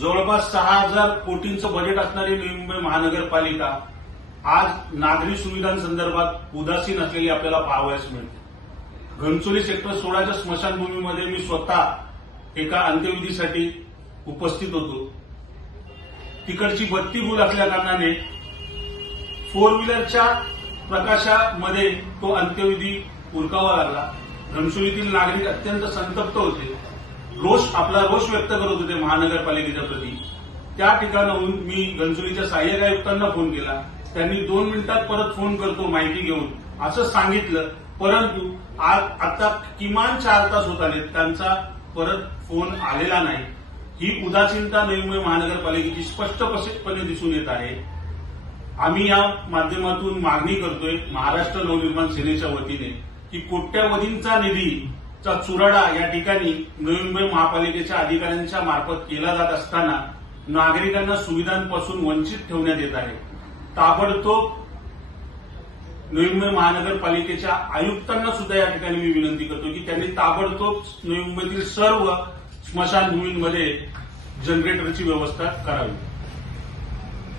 जवळपास सहा हजार कोटींचं बजेट असणारी मुंबई महानगरपालिका आज नागरी सुविधांसंदर्भात उदासीन असलेली आपल्याला पाहावयास मिळते. घणसोली सेक्टर सोळाच्या स्मशानभूमीमध्ये मी स्वतः एका अंत्यविधीसाठी उपस्थित होतो. तिकडची बत्ती गुल असल्या कारणाने फोर व्हीलरच्या प्रकाशामध्ये तो अंत्यविधी उरकावा लागला. घनसोलीतील नागरिक अत्यंत संतप्त होते. रोष आपला रोष व्यक्त करत होते महानगरपालिकेच्या प्रती. त्या ठिकाणाहून मी घनसोलीच्या सहाय्यक आयुक्तांना फोन केला. त्यांनी दोन मिनिटात परत फोन करतो माहिती घेऊन. असं सांगितलं परंतु आज आता किमान चार तास होत आले त्यांचा परत फोन आलेला नाही. ही उदासीनता नवी महानगरपालिकेची स्पष्टपणे दिसून येत आहे. आम्ही या माध्यमातून मागणी करतोय महाराष्ट्र नवनिर्माण सेनेच्या वतीने की कोट्यावधींचा निधीचा चुराडा या ठिकाणी नवी मुंबई महापालिकेच्या अधिकाऱ्यांच्या मार्फत केला जात असताना नागरिकांना सुविधांपासून वंचित ठेवण्यात येत आहे. ताबडतोब नवी मुंबई महानगरपालिकेच्या आयुक्तांना सुद्धा या ठिकाणी मी विनंती करतो की त्यांनी ताबडतोब नवी मुंबईतील सर्व स्मशानभूमीमध्ये जनरेटरची व्यवस्था करावी.